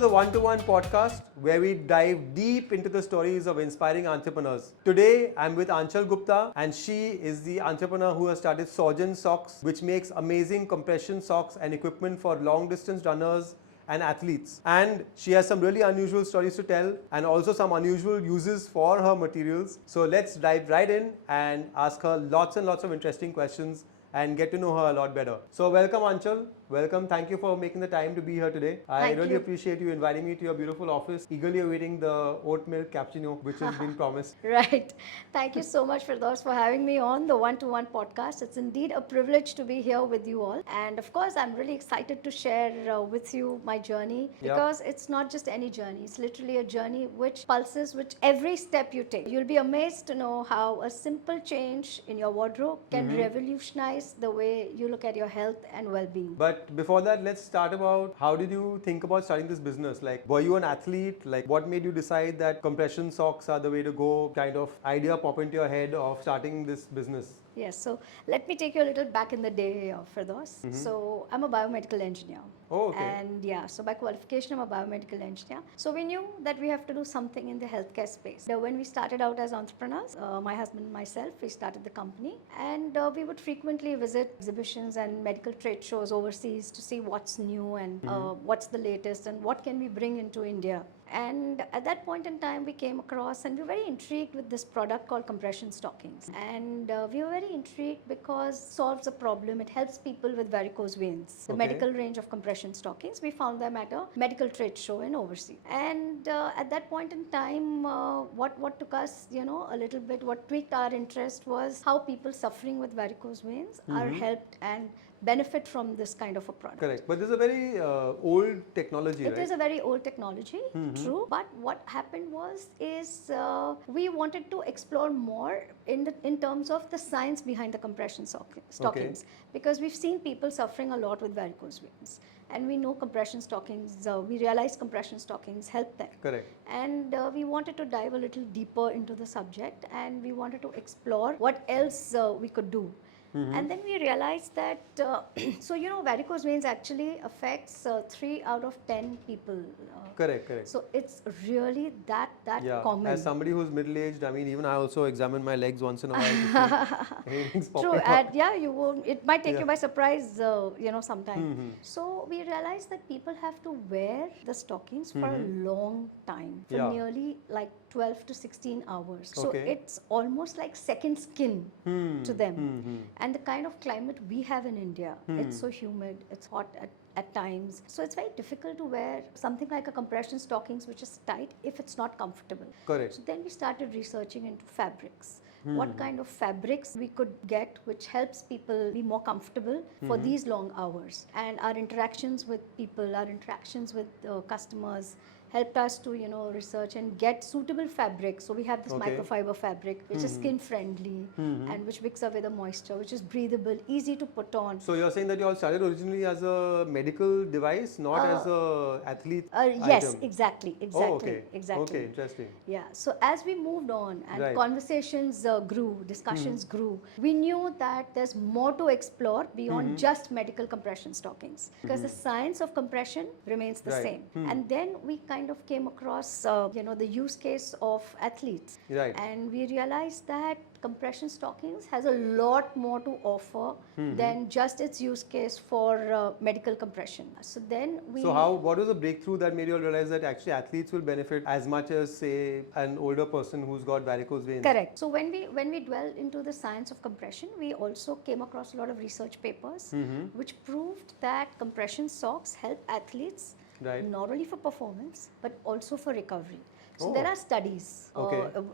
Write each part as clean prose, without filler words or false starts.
to the One-to-One podcast, where we dive deep into the stories of inspiring entrepreneurs. Today, I'm with Anchal Gupta, and she is the entrepreneur who has started Sorgen Socks, which makes amazing compression socks and equipment for long-distance runners and athletes. And she has some really unusual stories to tell and also some unusual uses for her materials. So let's dive right in and ask her lots and lots of interesting questions and get to know her a lot better. So welcome Anchal, welcome. Thank you for making the time to be here today. I really appreciate you inviting me to your beautiful office, eagerly awaiting the oat milk cappuccino which has been promised. Right. Thank you so much, Firdaus, for having me on the One-to-One podcast. It's indeed a privilege to be here with you all. And of course, I'm really excited to share with you my journey because it's not just any journey. It's literally a journey which pulses with every step you take. You'll be amazed to know how a simple change in your wardrobe can revolutionize the way you look at your health and well-being. But before that, let's start about how did you think about starting this business? Like, were you an athlete? Like, what made you decide that compression socks are the way to go? Kind of idea pop into your head of starting this business? Yes, so let me take you a little back in the day, Firdaus. So I'm a biomedical engineer. Oh, okay. And so by qualification, I'm a biomedical engineer. So we knew that we have to do something in the healthcare space. When we started out as entrepreneurs, my husband and myself, we started the company, and we would frequently visit exhibitions and medical trade shows overseas to see what's new and what's the latest and what can we bring into India. And at that point in time, we came across and we were very intrigued with this product called compression stockings. And we were very intrigued because it solves a problem. It helps people with varicose veins. The medical range of compression stockings, we found them at a medical trade show in overseas. And at that point in time, what took us, a little bit, what tweaked our interest was how people suffering with varicose veins are helped and benefit from this kind of a product. Correct. But this is a very old technology, right? It is a very old technology, true. But what happened is we wanted to explore more in terms of the science behind the compression stockings. Because we've seen people suffering a lot with varicose veins. And we know compression stockings, we realize compression stockings help them. Correct. And we wanted to dive a little deeper into the subject, and we wanted to explore what else we could do. And then we realized that, varicose veins actually affects 3 out of 10 people. Correct. So it's really that common. As somebody who's middle-aged, I mean, even I also examine my legs once in a while to see anything's popping True, up. you won't. It might take you by surprise, sometime. So we realized that people have to wear the stockings for a long time, for nearly like 12 to 16 hours. So it's almost like second skin to them. And the kind of climate we have in India, it's so humid, it's hot at times. So it's very difficult to wear something like a compression stockings which is tight if it's not comfortable. Correct. So then we started researching into fabrics. What kind of fabrics we could get which helps people be more comfortable for these long hours. And our interactions with people, our interactions with customers helped us to research and get suitable fabric. So we have this microfiber fabric which is skin friendly and which wicks away the moisture, which is breathable, easy to put on. So you're saying that you all started originally as a medical device, not as a athlete yes, item. exactly. Okay, interesting. Yeah, so as we moved on and conversations grew, discussions grew, we knew that there's more to explore beyond just medical compression stockings, because the science of compression remains the same. And then we kind of came across the use case of athletes, and we realized that compression stockings has a lot more to offer than just its use case for medical compression. So then what was the breakthrough that made you all realize that actually athletes will benefit as much as, say, an older person who's got varicose veins? Correct. So when we dwell into the science of compression, we also came across a lot of research papers which proved that compression socks help athletes not only for performance but also for recovery. So there are studies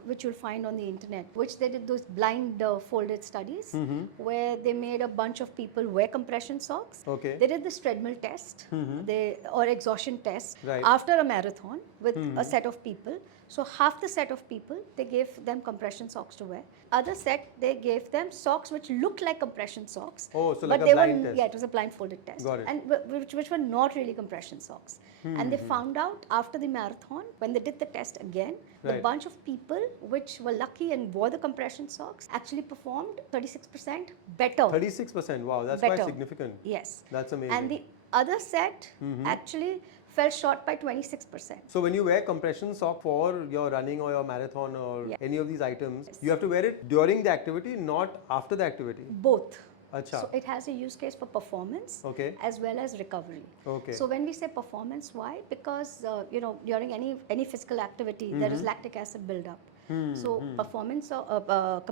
which you'll find on the internet, which they did those blind folded studies where they made a bunch of people wear compression socks. They did this treadmill test or exhaustion test after a marathon with a set of people. So half the set of people, they gave them compression socks to wear. Other set, they gave them socks which looked like compression socks. Oh, so but like a blind test. Yeah, it was a blindfolded test. Got it. And which were not really compression socks. And they found out after the marathon, when they did the test again, the bunch of people which were lucky and wore the compression socks actually performed 36% better. 36%, wow, that's quite significant. Yes. That's amazing. And the other set actually fell short by 26%. So when you wear compression sock for your running or your marathon or Yeah. any of these items, you have to wear it during the activity, not after the activity. Both. Acha. So it has a use case for performance Okay. as well as recovery. Okay. So when we say performance, why? Because during any physical activity, there is lactic acid buildup. So performance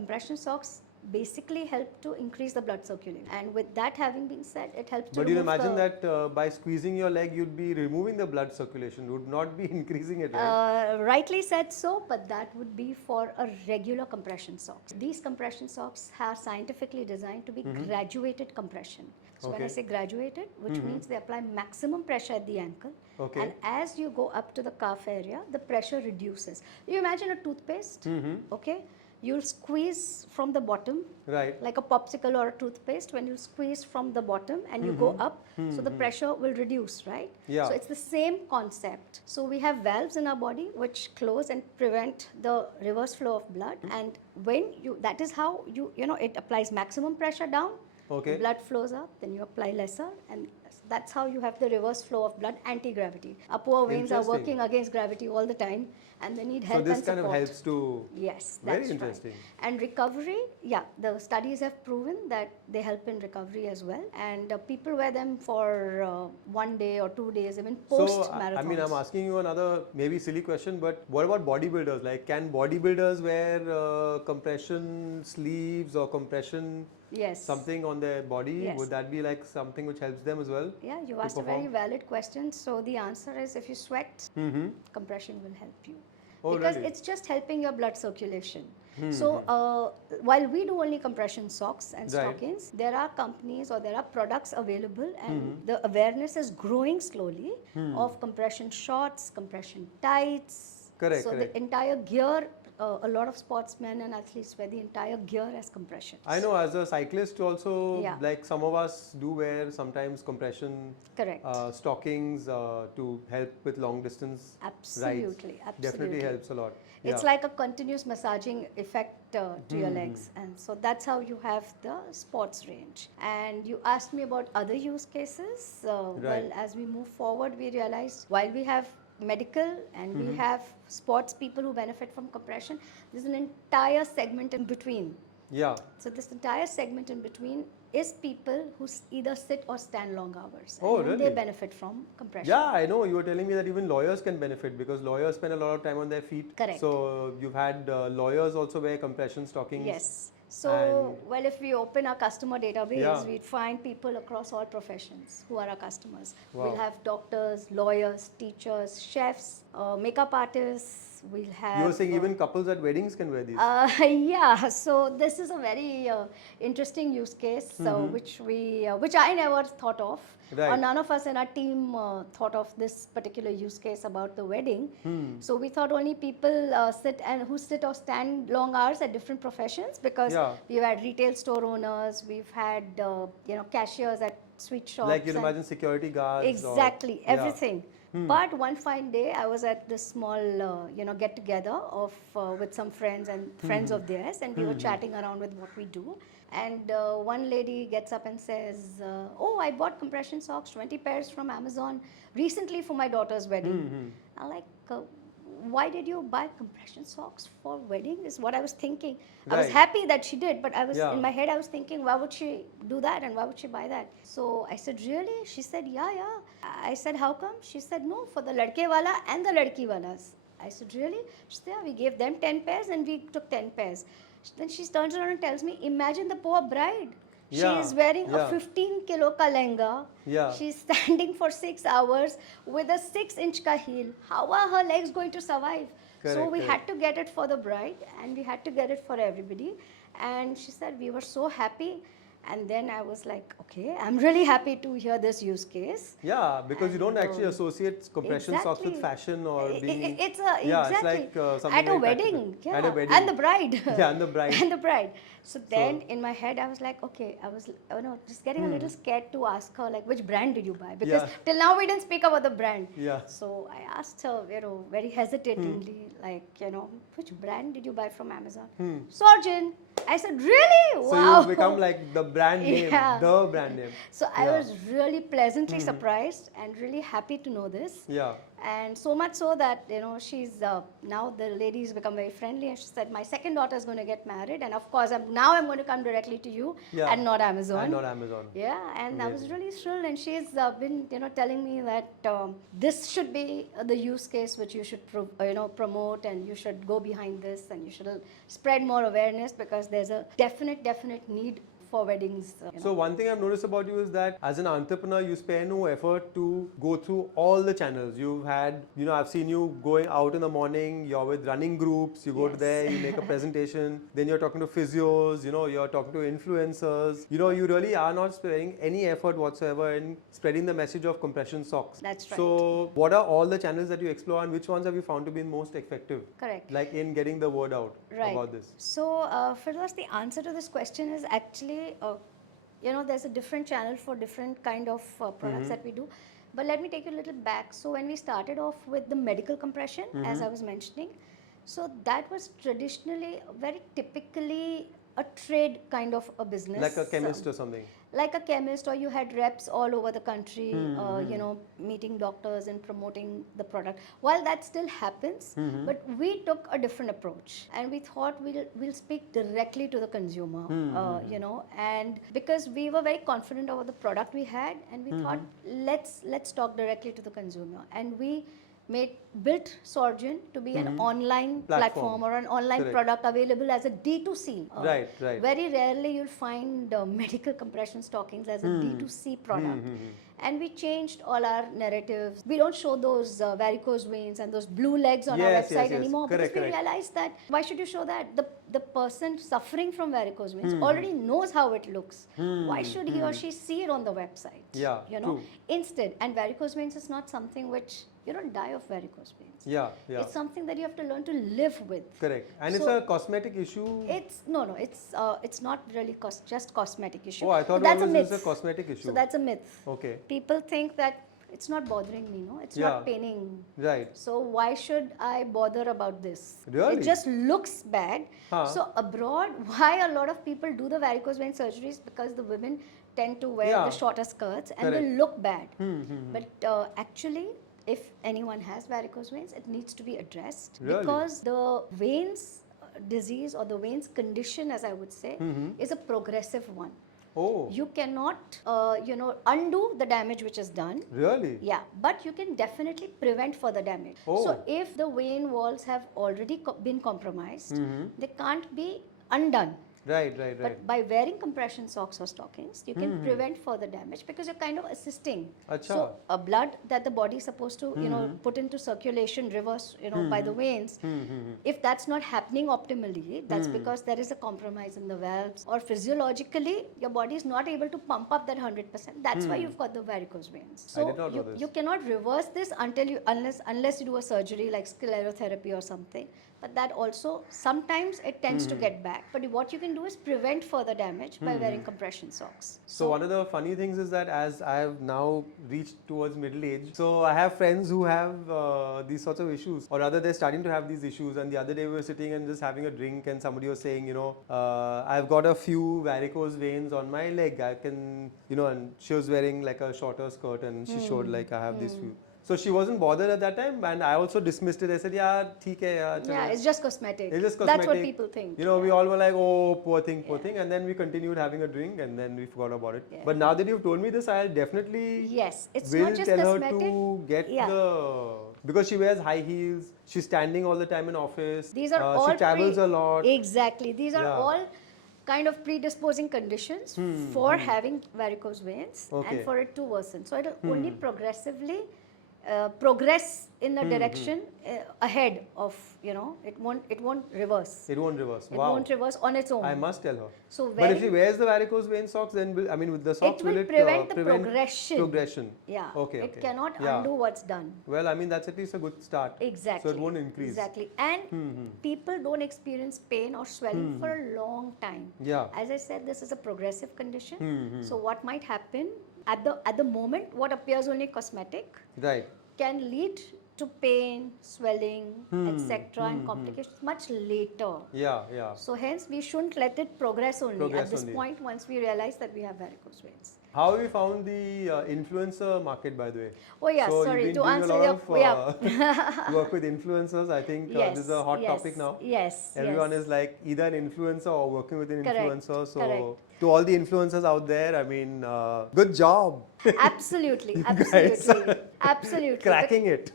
compression socks basically help to increase the blood circulation. And with that having been said, it helps to But you remove imagine that by squeezing your leg, you'd be removing the blood circulation, would not be increasing it, right? Rightly said so, but that would be for a regular compression socks. These compression socks are scientifically designed to be graduated compression. So when I say graduated, which means they apply maximum pressure at the ankle, Okay. and as you go up to the calf area, the pressure reduces. You imagine a toothpaste, okay? You'll squeeze from the bottom, Right. like a popsicle or a toothpaste. When you squeeze from the bottom and you go up, so the pressure will reduce, right? Yeah. So it's the same concept. So we have valves in our body which close and prevent the reverse flow of blood. And when that is how it applies maximum pressure down. Okay. The blood flows up, then you apply lesser, and that's how you have the reverse flow of blood, anti-gravity. Our poor veins are Interesting. working against gravity all the time, and they need help So this and kind support. of helps to. Yes, Very that's interesting. right. And recovery, yeah, the studies have proven that they help in recovery as well. And people wear them for 1 day or 2 days, even post So, marathons. I mean, I'm asking you another maybe silly question, but what about bodybuilders? Like, can bodybuilders wear compression sleeves or compression Yes. something on their body? Yes. Would that be like something which helps them as well? Yeah, you to asked a very perform? valid question. So the answer is if you sweat, compression will help you. Oh, Because really? it's just helping your blood circulation. So while we do only compression socks and Right. stockings, there are companies or there are products available, and the awareness is growing slowly of compression shorts, compression tights. Correct, So correct. the entire gear, a lot of sportsmen and athletes wear the entire gear as compression. I know as a cyclist also, Yeah. like some of us do wear sometimes compression Correct. stockings to help with long distance rides. Absolutely, Definitely absolutely. helps a lot. It's Yeah. like a continuous massaging effect to your legs, and so that's how you have the sports range. And you asked me about other use cases. Well, Right. as we move forward, we realized while we have medical and we have sports people who benefit from compression, there's an entire segment in between. Yeah. So this entire segment in between is people who either sit or stand long hours, Oh, and really? they benefit from compression. Yeah, I know. You were telling me that even lawyers can benefit because lawyers spend a lot of time on their feet. Correct. So you've had lawyers also wear compression stockings. Yes. So, And- well, if we open our customer database, Yeah. we'd find people across all professions who are our customers. Wow. We'll have doctors, lawyers, teachers, chefs, makeup artists. We'll have. You were saying even couples at weddings can wear these. Yeah, so this is a very interesting use case, which I never thought of, Right. or none of us in our team thought of this particular use case about the wedding. So we thought only people who sit or stand long hours at different professions, because Yeah. we've had retail store owners, we've had cashiers at sweet shops. Like you'd and- imagine security guards. Exactly, Yeah. everything. But one fine day, I was at this small, get together of with some friends and friends of theirs, and we were chatting around with what we do. And one lady gets up and says, "Oh, I bought compression socks, 20 pairs from Amazon recently for my daughter's wedding." I'm like, why did you buy compression socks for wedding? Is what I was thinking. I was Right. happy that she did, but I was Yeah. in my head I was thinking, why would she do that and why would she buy that? So I said, really? She said, yeah. I said, how come? She said, no, for the ladke wala and the ladki walas. I said, really? She said, yeah, we gave them 10 pairs and we took 10 pairs. Then she turns around and tells me, imagine the poor bride. She Yeah, is wearing a yeah. 15 kilo ka lehenga. Yeah. She's standing for 6 hours with a 6-inch ka heel. How are her legs going to survive? So Correct, we correct. had to get it for the bride and we had to get it for everybody. And she said we were so happy. And then I was like, okay, I'm really happy to hear this use case. Yeah, because you don't And, actually associate compression socks with exactly. fashion or being. It's Yeah, exactly it's like something at a very wedding, practical. yeah, At a wedding. and the bride, Yeah, and the bride. and the bride. So then in my head I was like, okay, I was just getting a little scared to ask her like, which brand did you buy? Because Yeah. till now we didn't speak about the brand. Yeah. So I asked her, very hesitatingly, like, which brand did you buy from Amazon? Sorgen. I said, really? So Wow. you become like the brand name, Yeah. the brand name. So I Yeah. was really pleasantly surprised and really happy to know this. Yeah. And so much so that, she's now the lady's become very friendly, and she said, my second daughter is going to get married, and of course I'm going to come directly to you Yeah. and not Amazon. And not Amazon. Yeah, and I was Amazing. really thrilled, and she's been telling me that this should be the use case which you should promote, and you should go behind this, and you should spread more awareness, because there's a definite need for weddings. So one thing I've noticed about you is that as an entrepreneur, you spare no effort to go through all the channels. You've had, I've seen you going out in the morning, you're with running groups, you go to Yes. there, you make a presentation, then you're talking to physios, you're talking to influencers. You really are not sparing any effort whatsoever in spreading the message of compression socks. That's right. So what are all the channels that you explore, and which ones have you found to be most effective? Correct. Like in getting the word out Right. about this? So, Firdaus, the answer to this question is actually, there's a different channel for different kind of products that we do. But let me take you a little back. So when we started off with the medical compression, as I was mentioning, so that was traditionally, very typically, a trade kind of a business. Like a chemist or something? Like a chemist, or you had reps all over the country, meeting doctors and promoting the product. While that still happens, but we took a different approach, and we thought we'll speak directly to the consumer, and because we were very confident about the product we had, and we thought let's talk directly to the consumer, and we built Sorgen to be an online platform or an online Correct. product available as a D2C. Right. Very rarely you'll find medical compression stockings as a D2C product. And we changed all our narratives. We don't show those varicose veins and those blue legs on our Yes, website yes. anymore, Correct, because we correct. realized that why should you show that? The person suffering from varicose veins already knows how it looks. Why should he or she see it on the website? Yeah, true. Instead, and varicose veins is not something which you don't die of varicose veins. Yeah. It's something that you have to learn to live with. Correct. And So- it's a cosmetic issue? It's not really just cosmetic issue. Oh, I thought That's a it myth. was a cosmetic issue. So that's a myth. Okay. People think that it's not bothering me, no? It's Yeah. not paining. Right. So why should I bother about this? Really? It just looks bad. Huh. So abroad, why a lot of people do the varicose vein surgeries? Because the women tend to wear Yeah. the shorter skirts and Correct. they look bad. But actually, if anyone has varicose veins, it needs to be addressed. Really? Because the veins disease, or the veins condition, as I would say, is a progressive one. Oh, You cannot, undo the damage which is done. really? Yeah, but you can definitely prevent further damage. Oh. So if the vein walls have already been compromised, they can't be undone. Right. But by wearing compression socks or stockings, you can prevent further damage, because you're kind of assisting. Acha. So a blood that the body is supposed to, put into circulation, reverse, by the veins, if that's not happening optimally, that's because there is a compromise in the valves, or physiologically your body is not able to pump up that 100%. That's why you've got the varicose veins. So I did not know this. you cannot reverse this unless you do a surgery like sclerotherapy or something. But that also, sometimes it tends to get back. But what you can do is prevent further damage by wearing compression socks. So one of the funny things is that as I have now reached towards middle age, so I have friends who have these sorts of issues, or rather they're starting to have these issues. And the other day we were sitting and just having a drink, and somebody was saying, I've got a few varicose veins on my leg. I can, and she was wearing like a shorter skirt, and she showed like I have these few. So she wasn't bothered at that time, and I also dismissed it. I said, yeah, theek hai, chalo." Yeah, it's just cosmetic. It's just That's what cosmetic. people think. We all were like, oh, poor thing. And then we continued having a drink, and then we forgot about it. Yeah. But now that you've told me this, I'll definitely Yes, it's will not just tell cosmetic. her to get because she wears high heels, she's standing all the time in office. These are all she travels a lot. Exactly. These are Yeah. all kind of predisposing conditions for having varicose veins Okay. and for it to worsen. So it'll only progressively progress in a direction ahead of, it won't reverse. It won't reverse. It Wow. won't reverse on its own. I must tell her. So But if she very, wears the varicose vein socks, then with the socks, will it prevent the progression. Progression. yeah, Okay. it cannot Yeah. undo what's done. Well, I mean that's at least a good start. Exactly. So it won't increase. Exactly. And people don't experience pain or swelling for a long time. Yeah. As I said, this is a progressive condition. So what might happen at the moment, what appears only cosmetic Right. can lead to pain, swelling, etc., and complications much later. Yeah. So hence we shouldn't let it progress only. Progress At this only. point, once we realize that we have varicose veins. How have you found the influencer market, by the way? Oh yeah, So sorry, you've been to doing a answer lot your of work with influencers. I think yes, this is a hot yes, topic now. Yes, Everyone yes. is like either an influencer or working with an Correct, influencer. So correct. to all the influencers out there, I mean, good job. Absolutely, You guys absolutely, are absolutely. cracking it.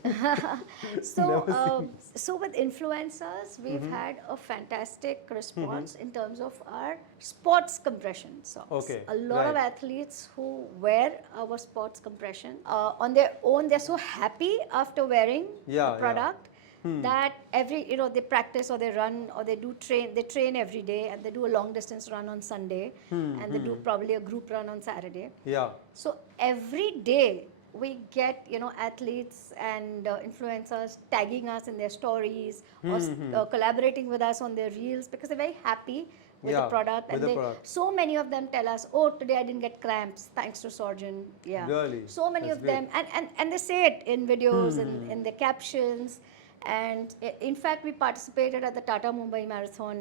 So, Never seen. so with influencers, we've had a fantastic response in terms of our sports compression socks. Okay, A lot of right. athletes who wear our sports compression on their own, they're so happy after wearing Yeah, the product. That they practice or they run or they train every day, and they do a long distance run on Sunday, and they do probably a group run on Saturday. Yeah. So every day we get athletes and influencers tagging us in their stories or collaborating with us on their reels because they're very happy with the product, with and the product. so many of them tell us, oh, today I didn't get cramps thanks to Sorgen. Yeah, Really? so many That's of them, and they say it in videos and in their captions. And in fact, we participated at the Tata Mumbai Marathon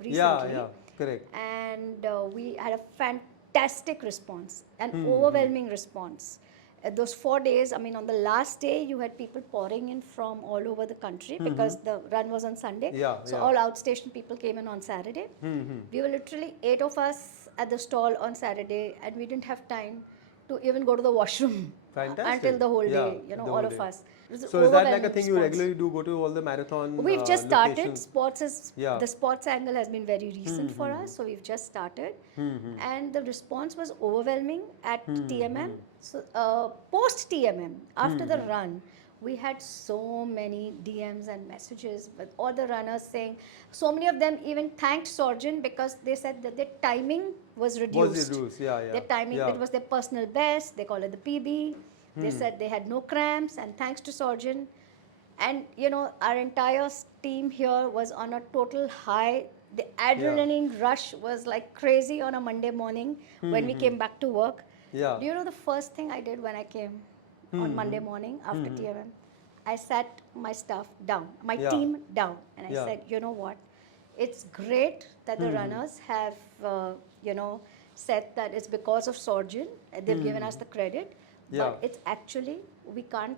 recently. Yeah, correct. And we had a fantastic response, an overwhelming response. Those 4 days, I mean, on the last day, you had people pouring in from all over the country because the run was on Sunday. So all outstation people came in on Saturday. We were literally 8 of us at the stall on Saturday, and we didn't have time to even go to the washroom until the whole day, all of us. So is that like a thing you regularly do, go to all the marathon We've just started. locations? The sports angle has been very recent for us, so we've just started. And the response was overwhelming at TMM. So post TMM, after the run, we had so many DMs and messages with all the runners saying, so many of them even thanked Sorgen because they said that their timing was reduced. Their timing, it was their personal best, they call it the PB. They said they had no cramps, and thanks to Sorgen. And our entire team here was on a total high. The adrenaline rush was like crazy on a Monday morning when we came back to work. Do you know the first thing I did when I came on Monday morning after TMM? I sat my staff down, my team down, and I said, you know what? It's great that the runners have, said that it's because of Sorgen. They've given us the credit. But it's actually, we can't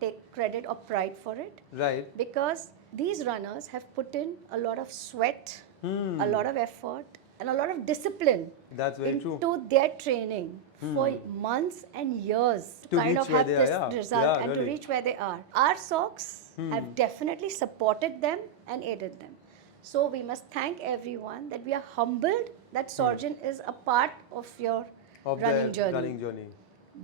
take credit or pride for it. Right. Because these runners have put in a lot of sweat, a lot of effort, and a lot of discipline into their training for months and years to kind of have this result and to reach where they are. Our socks have definitely supported them and aided them. So we must thank everyone that we are humbled that Sorgen is a part of your running journey.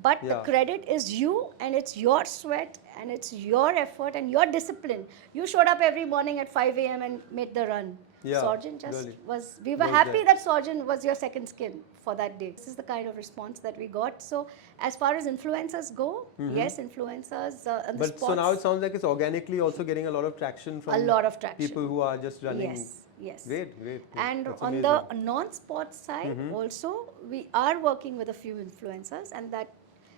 But the credit is you, and it's your sweat, and it's your effort and your discipline. You showed up every morning at 5 a.m. and made the run. Sorgen just was, we were happy that Sorgen was your second skin for that day. This is the kind of response that we got. So as far as influencers go, yes, influencers and the sports. So now it sounds like it's organically also getting a lot of traction from people who are just running. Yes. Great. And that's on amazing. the non-sports side also, we are working with a few influencers, and that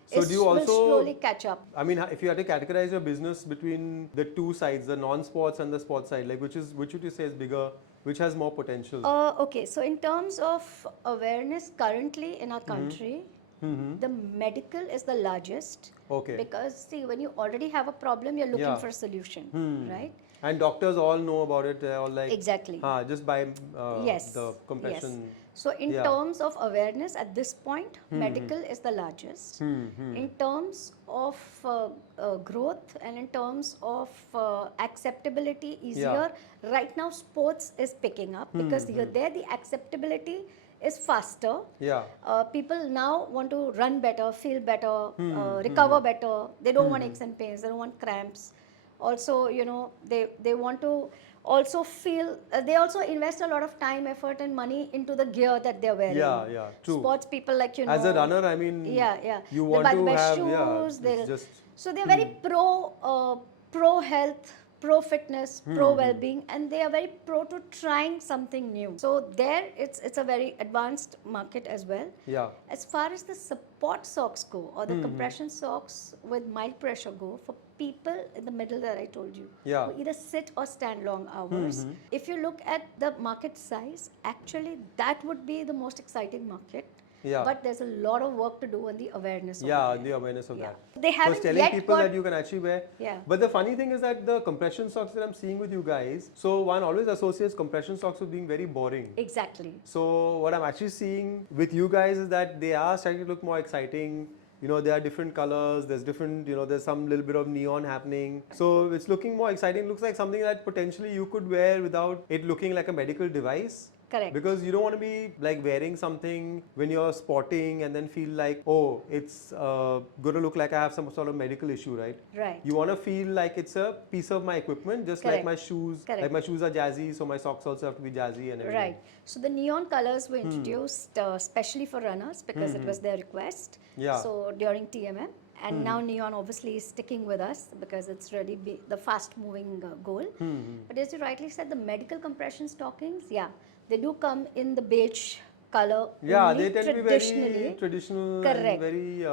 so do you will also slowly catch up. I mean, if you had to categorize your business between the two sides, the non-sports and the sports side, like which would you say is bigger, which has more potential? Okay, so in terms of awareness currently in our country, the medical is the largest. Okay. Because see, when you already have a problem, you're looking for a solution, right? And doctors all know about it. They're all like, exactly. Just by the compression. Yes. So in terms of awareness, at this point, medical is the largest. In terms of growth and in terms of acceptability, easier. Right now, sports is picking up because there the acceptability is faster. People now want to run better, feel better, recover better. They don't want aches and pains. They don't want cramps. Also, they want to also feel, they also invest a lot of time, effort and money into the gear that they're wearing. True. Sports people, like, as a runner, I mean, you they'll want buy to the best have, shoes. So they're very pro health, pro fitness, pro well-being, and they are very pro to trying something new. So there, it's a very advanced market as well. Yeah. As far as the support socks go, or the compression socks with mild pressure go, for people in the middle that I told you, Yeah. who either sit or stand long hours, if you look at the market size, actually that would be the most exciting market. Yeah. But there's a lot of work to do on the awareness of Yeah, it. the awareness of Yeah. that. They So haven't it's telling yet people got- that you can actually wear. Yeah. But the funny thing is that the compression socks that I'm seeing with you guys, so one always associates compression socks with being very boring. Exactly. So what I'm actually seeing with you guys is that they are starting to look more exciting. You know, there are different colors, there's different, you know, there's some little bit of neon happening. So it's looking more exciting. It looks like something that potentially you could wear without it looking like a medical device. Correct. Because you don't want to be like wearing something when you're sporting and then feel like, oh, it's going to look like I have some sort of medical issue, right? Right. You want to feel like it's a piece of my equipment, just like Correct. my shoes. Correct. Like my shoes are jazzy, so my socks also have to be jazzy and everything. Right. So the neon colors were introduced specially for runners because it was their request. Yeah. So during TMM. And now neon obviously is sticking with us because it's really the fast moving goal. But as you rightly said, the medical compression stockings, yeah, they do come in the beige color. Yeah, only they tend to be very traditional Correct. and very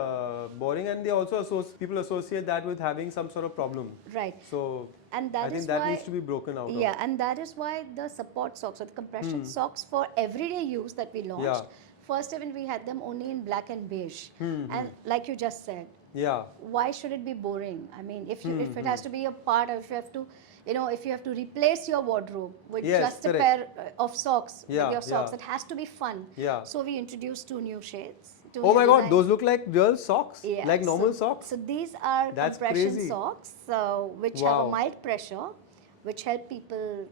boring, and they also people associate that with having some sort of problem. Right. So And that I think is that why, needs to be broken out. yeah, and that is why the support socks or the compression socks for everyday use that we launched. Yeah. First even we had them only in black and beige. And like you just said, Yeah. why should it be boring? I mean, if if it has to be a part of, if you have to, you know, if you have to replace your wardrobe with Yes, just correct. a pair of socks, Yeah, with your socks, yeah. it has to be fun. Yeah. So we introduced 2 new shades. Oh my God, those look like real socks, Yeah, like normal so, socks. So these are That's compression crazy. socks, which have Wow. a mild pressure, which help people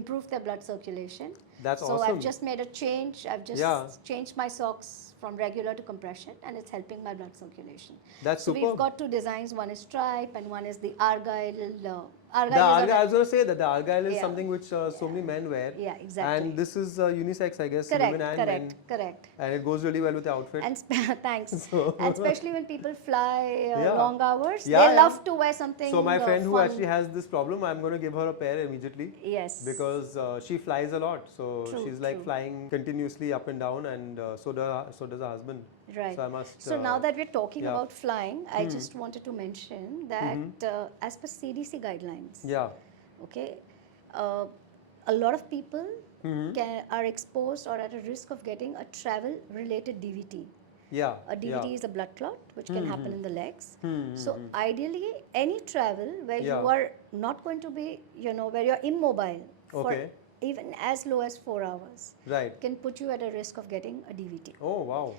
improve their blood circulation. That's so awesome. I've just made a change. I've just Yeah. changed my socks from regular to compression, and it's helping my blood circulation. That's so superb. we've got 2 designs. One is stripe, and one is the argyle. The Argyle is argyle, I a- was going to say that the argyle is Yeah. something which so many men wear. Yeah, exactly. And this is unisex, I guess, correct, women and correct, men. correct. And it goes really well with the outfit. And thanks. So- And especially when people fly Yeah. long hours, Yeah, they yeah. love to wear something. So my friend who fun. actually has this problem, I'm going to give her a pair immediately. Yes. Because she flies a lot, so True, she's like true. flying continuously up and down, and so does her husband. Right. So I must. So now that we're talking yeah. about flying, I just wanted to mention that as per CDC guidelines, Yeah. okay, a lot of people are exposed or at a risk of getting a travel-related DVT. Yeah. A DVT yeah. is a blood clot which can happen in the legs. So ideally, any travel where Yeah. you are not going to be, you know, where you're immobile for Okay. even as low as 4 hours Right. can put you at a risk of getting a DVT. Oh wow.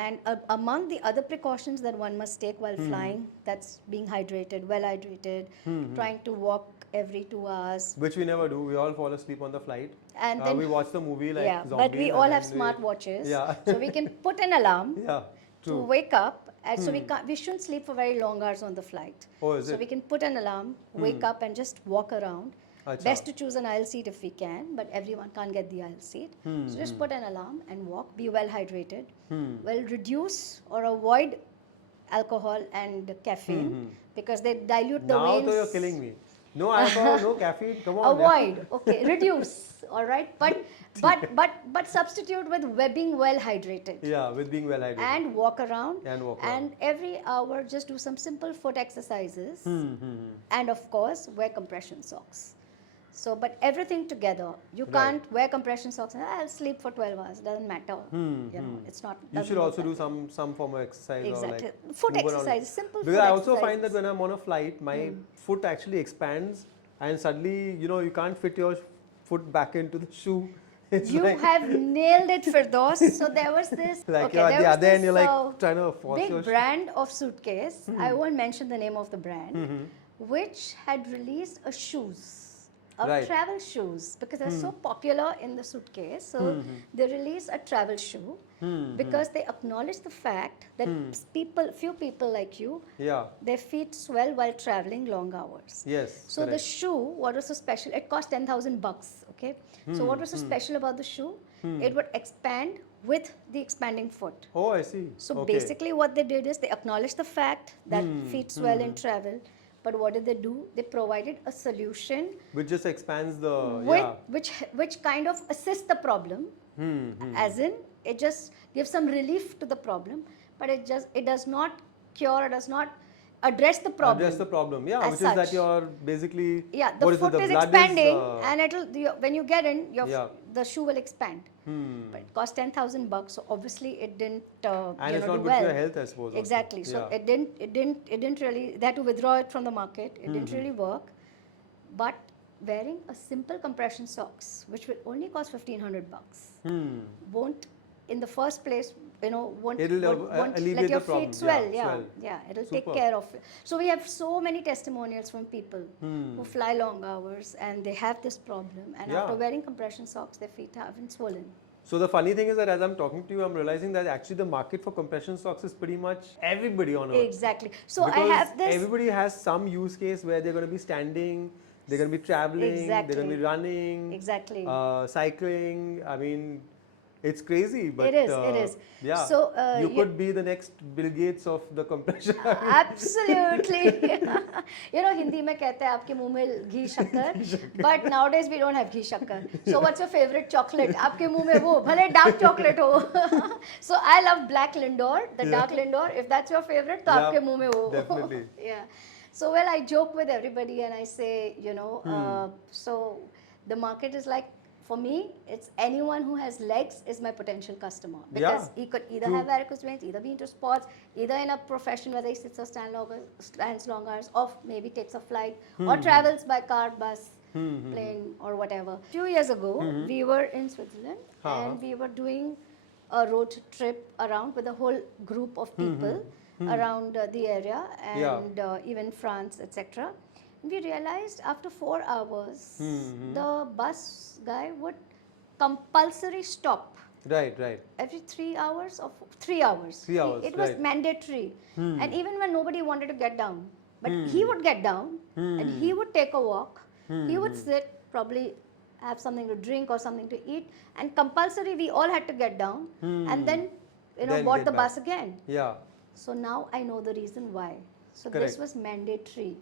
And among the other precautions that one must take while flying, that's being hydrated, well hydrated, trying to walk every 2 hours. Which we never do. We all fall asleep on the flight. And then, we watch the movie like yeah, zombies. but we and all then have smart watches. Yeah. So we can put an alarm Yeah. to True. wake up. And so we shouldn't sleep for very long hours on the flight. Oh, is so it? we can put an alarm, wake up and just walk around. Acha. Best to choose an aisle seat if we can, but everyone can't get the aisle seat. So just put an alarm and walk, be well hydrated, well reduce or avoid alcohol and caffeine because they dilute the Now veins. though you're killing me. No alcohol, no caffeine. Come on. Avoid, okay, reduce, all right, but substitute with being well hydrated. Yeah, with being well hydrated. And walk around. And walk And every hour, just do some simple foot exercises. And of course, wear compression socks. So, but everything together. You can't wear compression socks and I'll sleep for 12 hours. Doesn't matter. You know, it's not. You doesn't should work also that do way. some form of exercise. Exactly. Or like Foot move around. exercise, simple Because foot I also find that exercises. when I'm on a flight, my foot actually expands, and suddenly, you know, you can't fit your foot back into the shoe. It's You like, have nailed it, Firdaus. So there was this. like okay, you're at there the was other end, you're this, like trying to force big your brand of suitcase. I won't mention the name of the brand, which had released a shoes. Right. Travel shoes because they're so popular in the suitcase. So they released a travel shoe because they acknowledge the fact that few people like you, Yeah. their feet swell while traveling long hours. Yes. So the correct. shoe, what was so special? It cost $10,000. Okay. So what was so special about the shoe? It would expand with the expanding foot. Oh, I see. So Okay. basically, what they did is they acknowledged the fact that feet swell in travel, But what did they do? They provided a solution Which just expands the which kind of assists the problem, as in it just gives some relief to the problem, but it does not cure, it does not address the problem. Address the problem, yeah, as which such. is that you're basically The what foot it, is the blood expanding, and when you get in, the shoe will expand. But it cost $10,000, so obviously it didn't and it's not do good well. for your health, I suppose. also. Exactly. So Yeah. it didn't really. They had to withdraw it from the market. It didn't really work. But wearing a simple compression socks, which will only cost $1,500, won't, in the first place, won't It'll, let alleviate your the problem. feet swell. Yeah, swell. It'll take Superb. care of it. So we have so many testimonials from people who fly long hours and they have this problem, and Yeah. after wearing compression socks, their feet haven't swollen. So the funny thing is that as I'm talking to you, I'm realizing that actually the market for compression socks is pretty much everybody on earth. Exactly. So Because I have this. everybody has some use case where they're going to be standing, they're going to be traveling, they're going to be running, Exactly. cycling. I mean, it's crazy, but It is. Yeah. So, you could be the next Bill Gates of the compression. Absolutely. Hindi में कहते हैं आपके मुंह में घी शक्कर, but nowadays we don't have घी शक्कर. So what's your favorite chocolate? आपके मुंह में वो भले dark chocolate हो. So I love black Lindor, the dark Lindor. If that's your favorite, तो आपके मुंह में वो. Definitely. Yeah. So well, I joke with everybody and I say, so the market is like, for me, it's anyone who has legs is my potential customer, because he could either have varicose veins, either be into sports, either in a profession where he sits or stands long hours, or maybe takes a flight or travels by car, bus, plane, or whatever. A few years ago, we were in Switzerland and we were doing a road trip around with a whole group of people around the area, and even France, etc. We realized after 4 hours, the bus guy would compulsory stop. Right. Every 3 hours or 3 hours. 3 hours. It was mandatory. And even when nobody wanted to get down, but he would get down and he would take a walk. He would sit, probably have something to drink or something to eat, and compulsory we all had to get down and then board the bus again. Yeah. So now I know the reason why. So Correct. this was mandatory.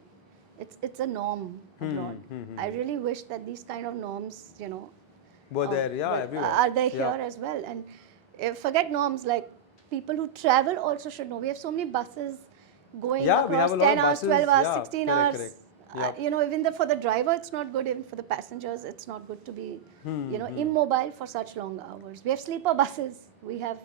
It's a norm abroad. I really wish that these kind of norms, Were there, everywhere. are there here as well. And forget norms, like people who travel also should know. We have so many buses going we across have a lot 10 of hours, buses, 12 hours, 16 hours. Correct. Yep. Even for the driver, it's not good. Even for the passengers, it's not good to be, immobile for such long hours. We have sleeper buses. We have,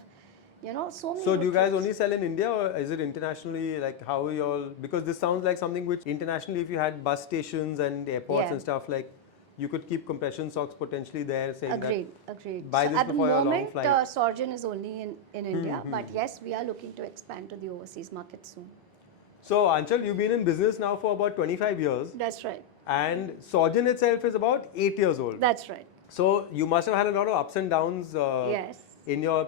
so many. So do you guys trips. only sell in India, or is it internationally? Like how are you all? Because this sounds like something which internationally, if you had bus stations and airports and stuff, like you could keep compression socks potentially there, saying Agreed. buy So this at the before your long moment, flight. Sorgen is only in India, but yes, we are looking to expand to the overseas market soon. So Anchal, you've been in business now for about 25 years, That's right. and Sorgen itself is about 8 years old. That's right. So you must have had a lot of ups and downs Yes. in your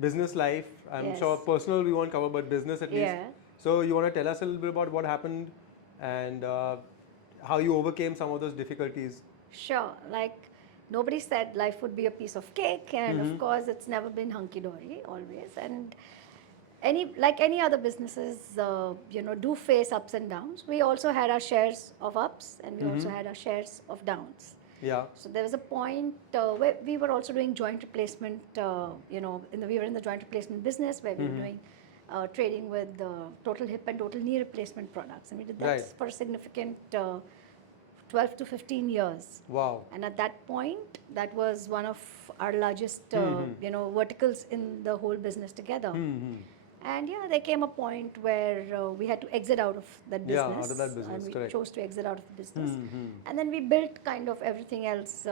business life. I'm Yes. sure personal we won't cover, but business at least. Yeah. So you want to tell us a little bit about what happened and how you overcame some of those difficulties? Sure. Like nobody said life would be a piece of cake, and of course, it's never been hunky dory always. And like any other businesses, do face ups and downs. We also had our shares of ups, and we also had our shares of downs. Yeah. So there was a point where we were also doing joint replacement. We were in the joint replacement business where we were doing trading with total hip and total knee replacement products, and we did that for a significant 12 to 15 years. Wow. And at that point, that was one of our largest, verticals in the whole business together. And there came a point where we had to exit out of that business. Yeah, out of that business, and we correct. chose to exit out of the business. And then we built kind of everything else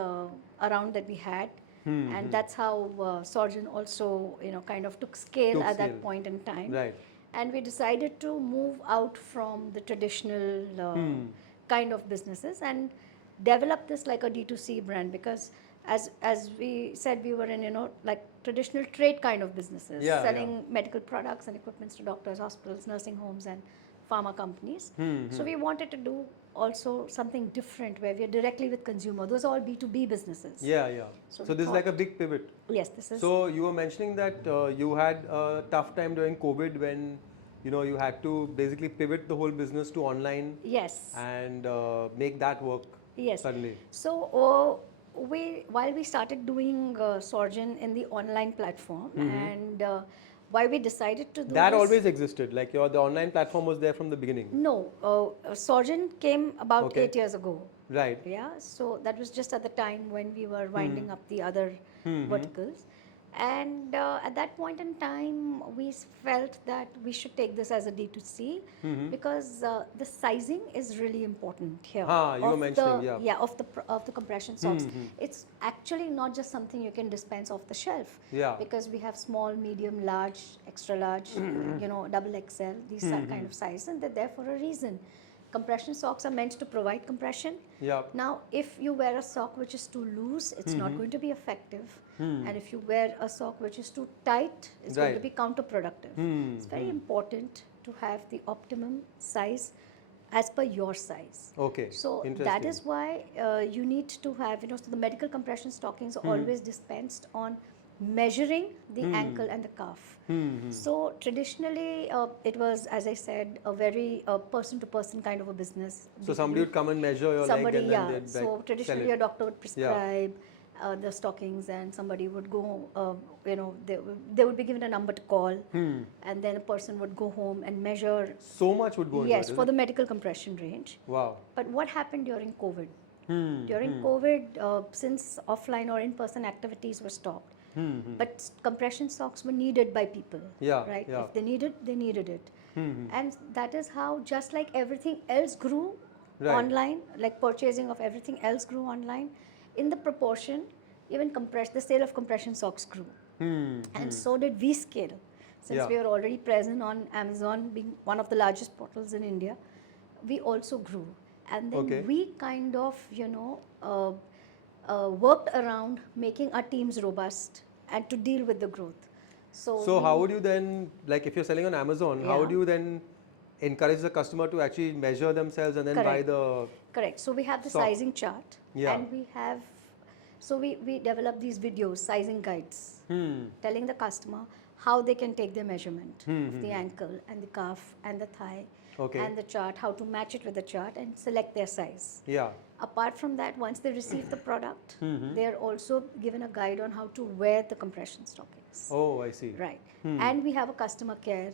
around that we had. And that's how Sorgen also, kind of took scale at that point in time. Right. And we decided to move out from the traditional kind of businesses and develop this like a D2C brand, because as we said, we were in like traditional trade kind of businesses, selling medical products and equipments to doctors, hospitals, nursing homes, and pharma companies. So we wanted to do also something different where we are directly with consumer. Those are all B2B businesses. Yeah. So we this is like a big pivot. Yes, this is. So you were mentioning that you had a tough time during COVID when you had to basically pivot the whole business to online Yes. and make that work Yes. suddenly. So while we started doing Sorgen in the online platform, and why we decided to do That this, always existed. Like the online platform was there from the beginning. no, Sorgen came about Okay. 8 years ago. Right. Yeah, so that was just at the time when we were winding up the other verticals. And at that point in time, we felt that we should take this as a D2C because the sizing is really important here. You were of mentioning, the, yeah. of the compression socks. It's actually not just something you can dispense off the shelf. Yeah. Because we have small, medium, large, extra large, double XL, these kind of sizes, and they're there for a reason. Compression socks are meant to provide compression. Yeah. Now, if you wear a sock which is too loose, it's not going to be effective. And if you wear a sock which is too tight, it's going to Right. be counterproductive. It's very important to have the optimum size as per your size. Okay. So Interesting. that is why you need to have, so the medical compression stockings are always dispensed on measuring the ankle and the calf. So traditionally, it was, as I said, a very person-to-person kind of a business. So somebody would come and measure your Somebody, leg and yeah. then they'd So sell traditionally, it. a doctor would prescribe the stockings, and somebody would go, they would be given a number to call, and then a person would go home and measure. So much would go into Yes, it. for is the medical compression range. it? Wow. But what happened during COVID? During COVID, since offline or in-person activities were stopped, but compression socks were needed by people. Yeah, Right? yeah. If they needed it. And that is how, just like everything else grew Right. online, like purchasing of everything else grew online, in the proportion, even the sale of compression socks grew. And so did we scale. Since Yeah. we are already present on Amazon, being one of the largest portals in India, we also grew. And then Okay. we kind of, worked around making our teams robust and to deal with the growth. So how would you then, like if you're selling on Amazon, how would Yeah. you then encourage the customer to actually measure themselves and then buy Correct. the... Correct. So we have the Sock. sizing chart, Yeah. and we have, so we develop these videos, sizing guides, telling the customer how they can take their measurement of the ankle and the calf and the thigh, Okay. and the chart, how to match it with the chart and select their size. Yeah. Apart from that, once they receive the product, they are also given a guide on how to wear the compression stockings. Oh, I see. Right. And we have a customer care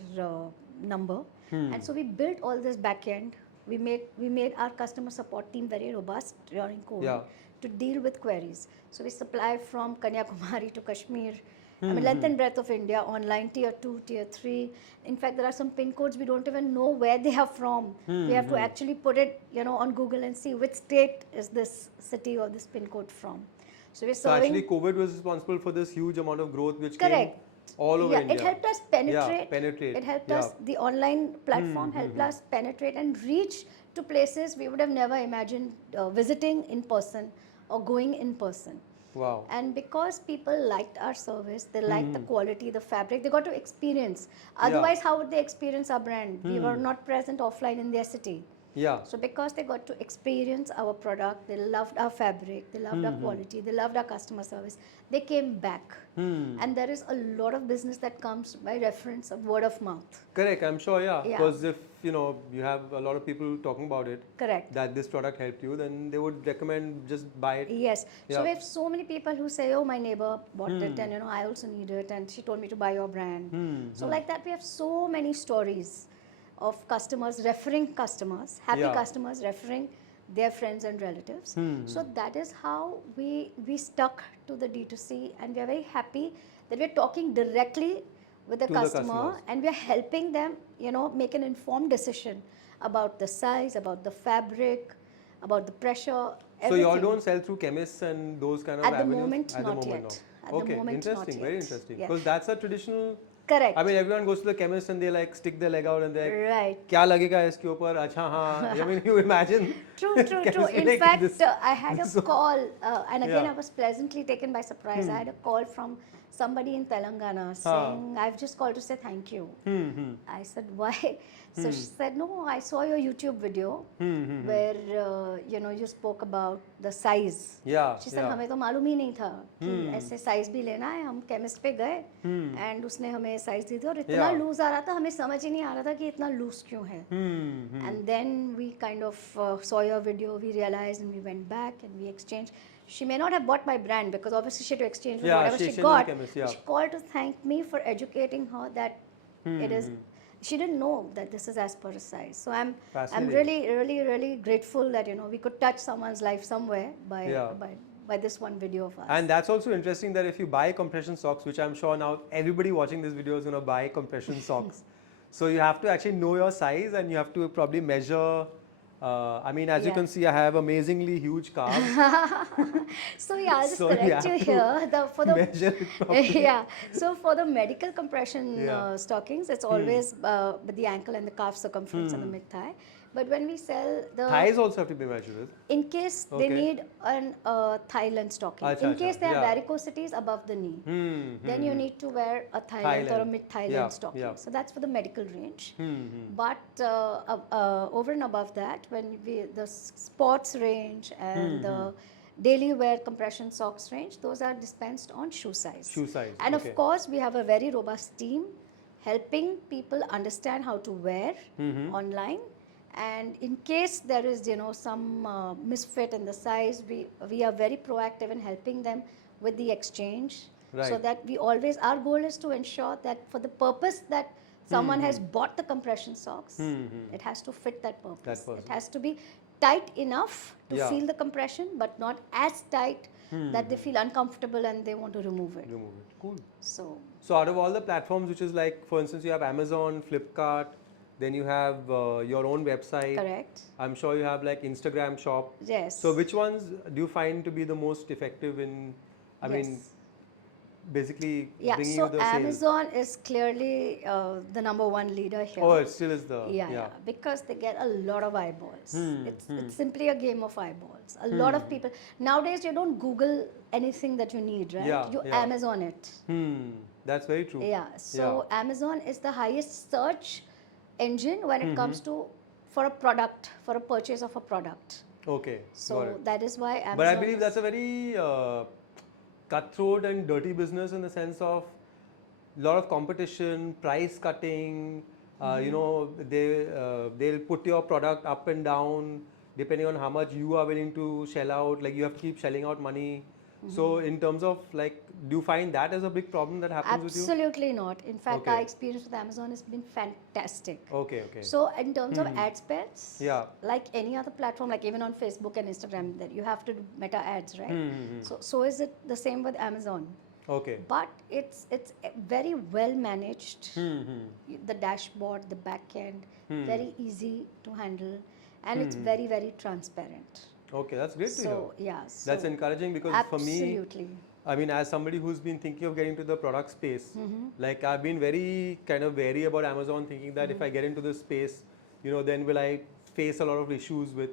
number. And so we built all this back end. We made our customer support team very robust during COVID Yeah. to deal with queries. So we supply from Kanyakumari to Kashmir. I mean, length and breadth of India, online, tier 2, tier 3. In fact, there are some pin codes we don't even know where they are from. We have to actually put it, on Google and see which state is this city or this pin code from. So we're So serving. actually COVID was responsible for this huge amount of growth which Correct. came all over Yeah, India. it helped us penetrate. Yeah, penetrate. It helped Yeah. us, the online platform helped us penetrate and reach to places we would have never imagined visiting in person or going in person. Wow. And because people liked our service, they liked the quality, the fabric, they got to experience. Otherwise, how would they experience our brand? We were not present offline in their city. Yeah. So because they got to experience our product, they loved our fabric, they loved our quality, they loved our customer service, they came back. And there is a lot of business that comes by reference of word of mouth. Correct, I'm sure, yeah. Yeah. Because if, you have a lot of people talking about it, Correct. that this product helped you, then they would recommend just buy it. Yes. Yeah. So we have so many people who say, oh, my neighbor bought it and I also need it and she told me to buy your brand. So like that, we have so many stories of customers referring customers, happy Yeah. customers referring their friends and relatives. So that is how we stuck to the D2C, and we are very happy that we're talking directly with the To the customer customers. and we're helping them, make an informed decision about the size, about the fabric, about the pressure, So you all everything. don't sell through chemists and those kind of At the avenues? moment, At the not moment, yet. no. At the Okay, moment, not interesting, very yet. interesting. Yeah. Because that's a traditional... Correct. I mean, everyone goes to the chemist and they like stick their leg out and they're like, Right. क्या लगेगा इसके ऊपर? अच्छा हाँ. I mean, you imagine. True. chemist be In like fact, this. I had a call, and again, Yeah. I was pleasantly taken by surprise. I had a call from somebody in Telangana saying, I've just called to say thank you. I said, why? So she said, no, I saw your YouTube video where you spoke about the size. Yeah. She said, हमें तो मालूम ही नहीं था कि ऐसे size भी लेना है. हम chemist पे गए and उसने हमें size दी थी और इतना loose आ रहा था हमें समझ ही नहीं आ रहा था कि इतना loose क्यों है. And then we kind of saw your video, we realized and we went back and we exchanged. She may not have bought my brand because obviously she had to exchange with whatever she got. She called to thank me for educating her that it is. She didn't know that this is as per a size. So I'm really grateful that we could touch someone's life somewhere by this one video of us. And that's also interesting that if you buy compression socks, which I'm sure now everybody watching this video is going to buy compression socks. So you have to actually know your size and you have to probably measure. I mean, as you can see, I have amazingly huge calves. So yeah, I'll just correct you here. Measure it properly. Yeah. So for the medical compression stockings, it's always with the ankle and the calf circumference and the mid thigh. But when we sell the thighs also have to be measured. In case they need an thigh length stocking. In case they have varicosities above the knee, then you need to wear a thigh length or a mid thigh length stocking. So that's for the medical range. But over and above that, when the sports range and the daily wear compression socks range, those are dispensed on shoe size. Shoe size. And of course, we have a very robust team helping people understand how to wear online. And in case there is, some misfit in the size, we are very proactive in helping them with the exchange. Right. So that our goal is to ensure that for the purpose that someone has bought the compression socks, it has to fit that purpose. It has to be tight enough to feel the compression, but not as tight that they feel uncomfortable and they want to remove it. Cool. So out of all the platforms, which is like, for instance, you have Amazon, Flipkart, then you have your own website. Correct. I'm sure you have like Instagram shop. Yes. So which ones do you find to be the most effective in, I mean, basically bringing you the sales? Amazon is clearly the number one leader here. Oh, it still is the... Yeah. Because they get a lot of eyeballs. It's simply a game of eyeballs. A lot of people... Nowadays, you don't Google anything that you need, right? You Amazon it. That's very true. Yeah. So Amazon is the highest search engine when it comes to for a purchase of a product. Okay. So that is why Amazon. But I believe that's a very cutthroat and dirty business in the sense of a lot of competition, price cutting. They'll put your product up and down depending on how much you are willing to shell out. Like you have to keep shelling out money. So in terms of like, do you find that as a big problem that happens with you? Absolutely not. In fact, our experience with Amazon has been fantastic. Okay. So in terms of ad spends, like any other platform, like even on Facebook and Instagram, that you have to do meta ads, right? So is it the same with Amazon? Okay. But it's very well managed. The dashboard, the back end, very easy to handle, and it's very, very transparent. Okay, that's great to hear. Yeah. That's encouraging because for me, I mean, as somebody who's been thinking of getting to the product space, like I've been very kind of wary about Amazon, thinking that if I get into this space, then will I face a lot of issues with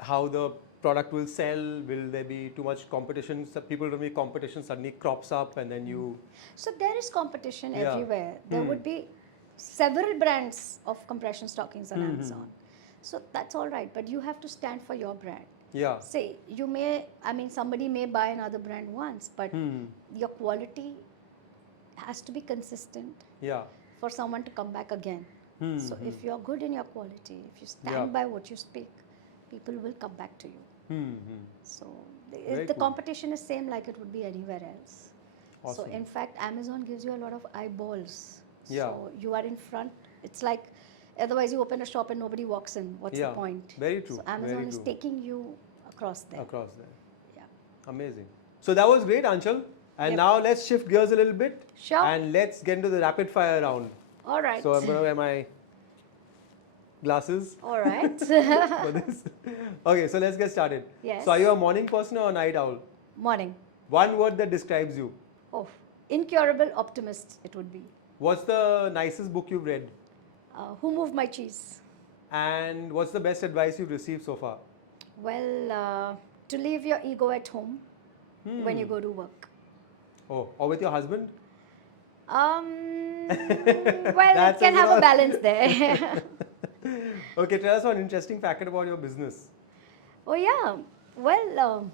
how the product will sell? Will there be too much competition? People don't make competition suddenly crops up and then you... So there is competition everywhere. There would be several brands of compression stockings on Amazon. So that's all right, but you have to stand for your brand. Yeah. Say, somebody may buy another brand once, but your quality has to be consistent for someone to come back again. So if you're good in your quality, if you stand by what you speak, people will come back to you. So the competition is same like it would be anywhere else. Awesome. So in fact, Amazon gives you a lot of eyeballs. So you are in front. It's like, otherwise you open a shop and nobody walks in. What's the point? Very true. So Amazon is taking you across there. Yeah. Amazing. So that was great, Anchal. And now let's shift gears a little bit. Sure. And let's get into the rapid fire round. All right. So I'm going to wear my glasses. All right. For this. Okay, so let's get started. Yes. So are you a morning person or a night owl? Morning. One word that describes you. Oh, incurable optimist it would be. What's the nicest book you've read? Who Moved My Cheese? And what's the best advice you've received so far? Well, to leave your ego at home when you go to work. Oh, or with your husband? Well, That's it can have a overall. balance there. Okay, tell us one interesting fact about your business. Oh, yeah. Well,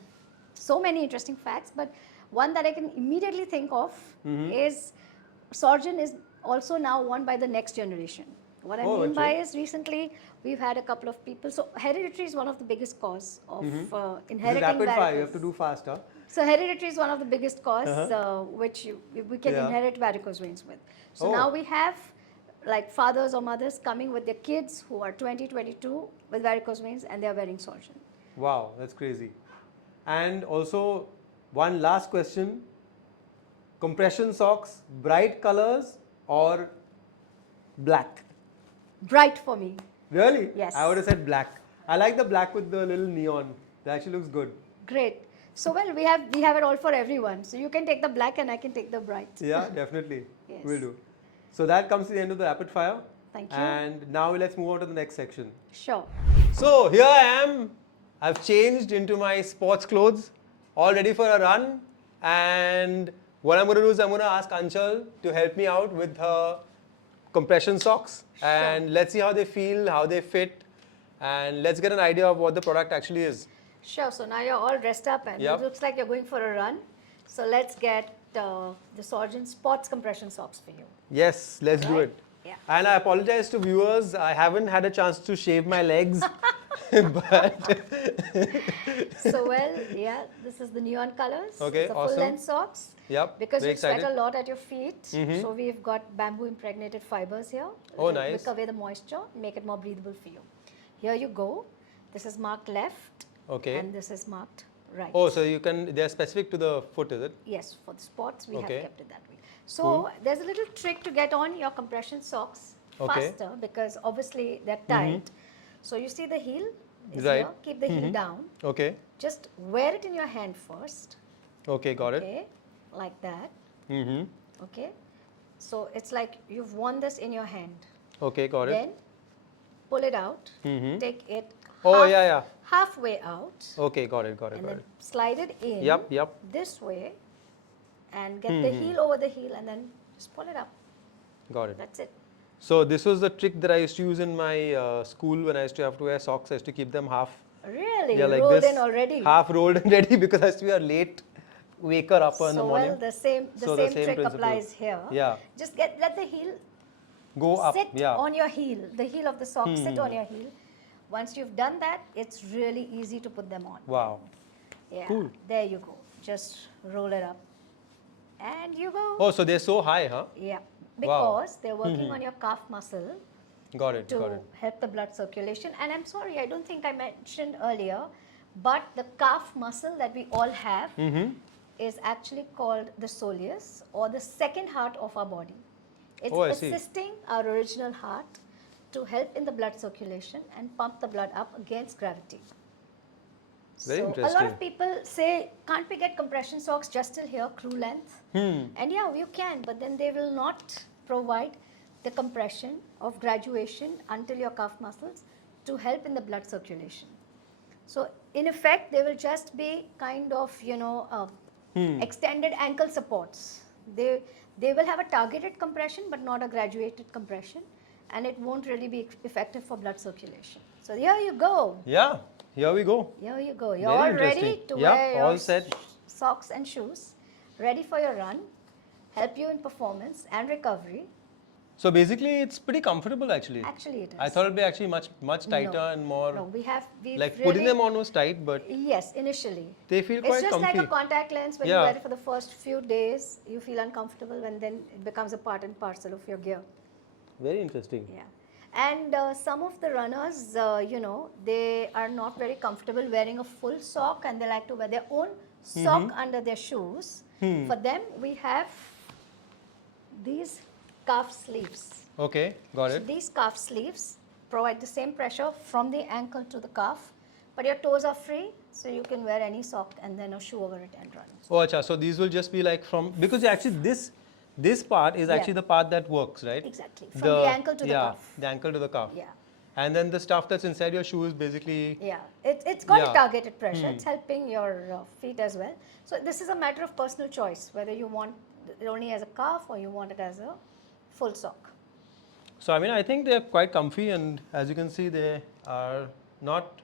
so many interesting facts, but one that I can immediately think of Mm-hmm. is Sorgen is also now owned by the next generation. What I Oh, mean by okay. is recently we've had a couple of people. So hereditary is one of the biggest cause of This is inheriting rapid fire. You have varicose. to do fast, huh? So hereditary is one of the biggest cause Uh-huh. which we can Yeah. inherit varicose veins with. So Oh. now we have like fathers or mothers coming with their kids who are 20, 22 with varicose veins and they are wearing Sorgen. Wow, that's crazy. And also, one last question. Compression socks, bright colors or black? Bright for me. Really? Yes. I would have said black. I like the black with the little neon. That actually looks good. Great. So well, we have it all for everyone. So you can take the black and I can take the bright. Yeah, definitely. Yes. Will do. So that comes to the end of the rapid fire. Thank you. And now let's move on to the next section. Sure. So here I am. I've changed into my sports clothes, all ready for a run. And what I'm going to do is I'm going to ask Anchal to help me out with her compression socks. And let's see how they feel, how they fit. And let's get an idea of what the product actually is. Sure. So now you're all dressed up and Yep. it looks like you're going for a run. So let's get the Sorgen sports compression socks for you. Yes, let's do Right? it. Yeah. And I apologize to viewers, I haven't had a chance to shave my legs. But So well, yeah, this is the neon colors. Okay, It's the awesome. full length socks. Yep, Because very you sweat excited. a lot at your feet, so we've got bamboo impregnated fibers here. Oh, It'll nice. Wick away the moisture, make it more breathable for you. Here you go. This is marked left. Okay. And this is marked right. Oh, so you can, they're specific to the foot, is it? Yes, for the spots we Okay. have kept it that way. So there's a little trick to get on your compression socks Okay. faster because obviously they're tight. So you see the heel is Right. here. Keep the heel down. Okay. Just wear it in your hand first. Okay, got it. Okay, like that. Mm-hmm. Okay, so it's like you've worn this in your hand. Okay, got it. Then pull it out. Mm-hmm. Take it. Oh, yeah, yeah. Halfway out, Okay, got it, got it, and got then it. slide it in. Yep. This way, and get the heel over the heel, and then just pull it up. Got it. That's it. So this was the trick that I used to use in my school when I used to have to wear socks. I used to keep them half, Really, yeah, like rolled this, in already. half rolled and ready because I used to be a late waker upper in the So morning. well, the same So the same trick principle. applies here. Yeah. Just let the heel Go up, sit yeah. on your heel. The heel of the sock sit on your heel. Once you've done that, it's really easy to put them on. Wow. Yeah. Cool. There you go. Just roll it up. And you go. Oh, so they're so high, huh? Yeah. Wow. Because they're working on your calf muscle Got it, to got it. help the blood circulation. And I'm sorry, I don't think I mentioned earlier, but the calf muscle that we all have is actually called the soleus or the second heart of our body. It's Oh, I see. assisting our original heart to help in the blood circulation and pump the blood up against gravity. Very so a lot interesting. of people say, can't we get compression socks just till here, crew length? And yeah, you can, but then they will not provide the compression of graduation until your calf muscles to help in the blood circulation. So in effect, they will just be kind of, extended ankle supports. They will have a targeted compression, but not a graduated compression, and it won't really be effective for blood circulation. So here you go. Yeah, here we go. Here you go. You're Very all ready interesting. to Yep, wear your all set. socks and shoes, ready for your run, help you in performance and recovery. So basically, it's pretty comfortable actually. Actually, it is. I thought it'd be actually much tighter and more. No, we've like really, putting them on was tight, but Yes, initially. they feel It's quite just comfy. like a contact lens. When Yeah. you wear it for the first few days, you feel uncomfortable, and then it becomes a part and parcel of your gear. Very interesting. Yeah. And some of the runners, they are not very comfortable wearing a full sock, and they like to wear their own sock under their shoes. For them, we have these calf sleeves. Okay, got So it. these calf sleeves provide the same pressure from the ankle to the calf, but your toes are free, so you can wear any sock and then a shoe over it and run. Oh, acha. So these will just be like from, because actually this part is actually the part that works, right? Exactly. From the ankle to the calf. the ankle to the calf. Yeah. And then the stuff that's inside your shoe is basically, Yeah, it's got Yeah. a targeted pressure. It's helping your feet as well. So this is a matter of personal choice, whether you want it only as a calf or you want it as a full sock? So I mean, I think they're quite comfy, and as you can see, they are not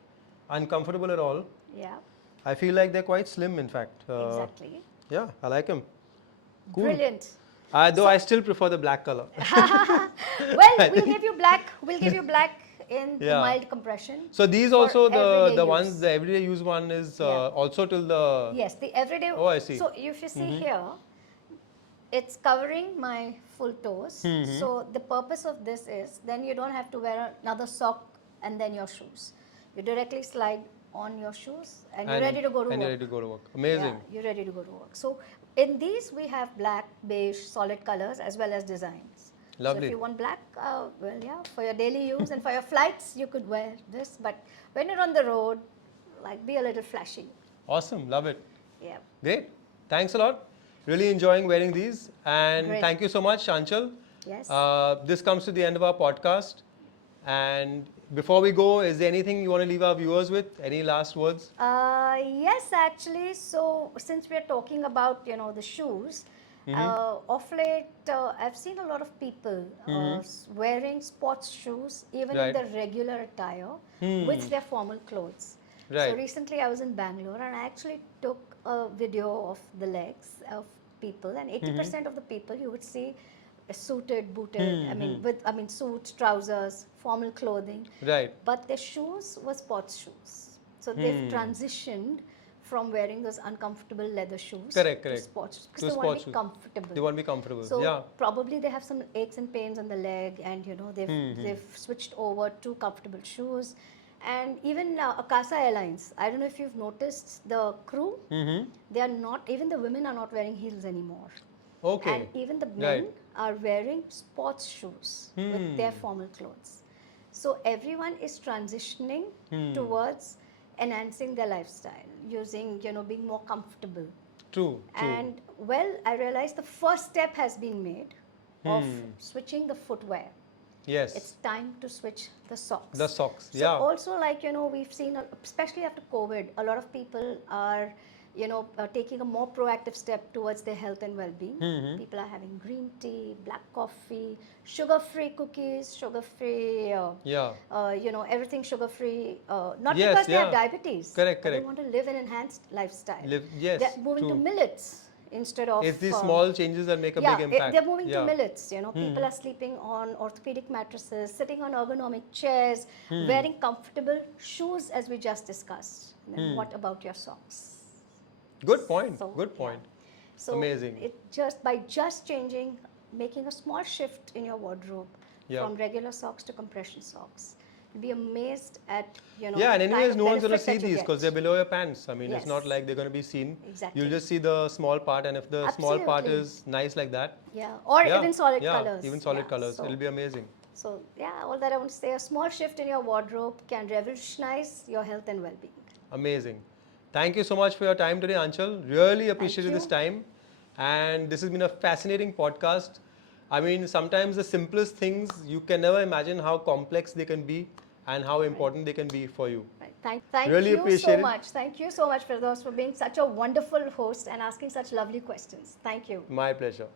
uncomfortable at all. Yeah, I feel like they're quite slim, in fact. exactly. Yeah, I like them. Cool. Brilliant. Though I still prefer the black color. Well, we'll give you black. We'll give you black in the Yeah. mild compression. So these for also everyday the ones use. the everyday use one is Yeah. also till the Yes, the everyday. Oh, I see. So if you see here, it's covering my full toes. So the purpose of this is then you don't have to wear another sock and then your shoes. You directly slide on your shoes and you're ready to go to and work. you're ready to go to work. Amazing. Yeah, you're ready to go to work. So in these we have black, beige, solid colors as well as designs. So Lovely. if you want black, well, yeah, for your daily use and for your flights, you could wear this. But when you're on the road, like be a little flashy. Awesome. Love it. Yeah. Great. Thanks a lot. Really enjoying wearing these. And Great. thank you so much, Anchal. Yes. This comes to the end of our podcast. And before we go, is there anything you want to leave our viewers with? Any last words? Yes, actually. So since we are talking about the shoes, of late I've seen a lot of people wearing sports shoes even Right. in their regular attire with their formal clothes. Right. So recently I was in Bangalore and I actually took a video of the legs of people, and 80% of the people you would see suited, booted. I mean suits, trousers, formal clothing. Right. But their shoes were sports shoes. So they've transitioned from wearing those uncomfortable leather shoes Correct, to correct. sports shoes because To they want sports to be shoes. comfortable. They want to be comfortable. So Yeah. probably they have some aches and pains on the leg, and they've switched over to comfortable shoes. And even Akasa Airlines, I don't know if you've noticed the crew, they are not, even the women are not wearing heels anymore. Okay. And even the men Right. are wearing sports shoes with their formal clothes. So everyone is transitioning towards enhancing their lifestyle, using, being more comfortable. True. True. And well, I realized the first step has been made of switching the footwear. Yes. It's time to switch the socks. The socks. So Yeah. also, like, we've seen, especially after COVID, a lot of people are, taking a more proactive step towards their health and well-being. People are having green tea, black coffee, sugar-free cookies, sugar-free, Yeah. everything sugar-free. Not Yes, because they have yeah. diabetes. Correct, but correct. They want to live an enhanced lifestyle. Yes. They're moving to true. millets instead of. It's these small changes that make a big impact. They're moving Yeah. to millets. People are sleeping on orthopedic mattresses, sitting on ergonomic chairs, wearing comfortable shoes, as we just discussed. And then what about your socks? Good point. So, Good point. yeah. So Amazing. It by just changing, making a small shift in your wardrobe Yeah. from regular socks to compression socks, you'll be amazed at Yeah, and the kind anyways, of no one's going to benefit see that you these get. because they're below your pants. I mean, it's not Yes. like they're going to be seen. Exactly. You'll just see the small part, and if the small part Absolutely. is nice like that, Yeah, or yeah, even solid yeah, colors. even solid Yeah, colors, so- it'll be amazing. So yeah, all that I want to say, a small shift in your wardrobe can revolutionize your health and well-being. Amazing. Thank you so much for your time today, Anchal. Really appreciated you. this time. And this has been a fascinating podcast. I mean, sometimes the simplest things, you can never imagine how complex they can be and how important they can be for you. Right. Thank Really you appreciate so it. much. Thank you so much, Firdaus, for being such a wonderful host and asking such lovely questions. Thank you. My pleasure.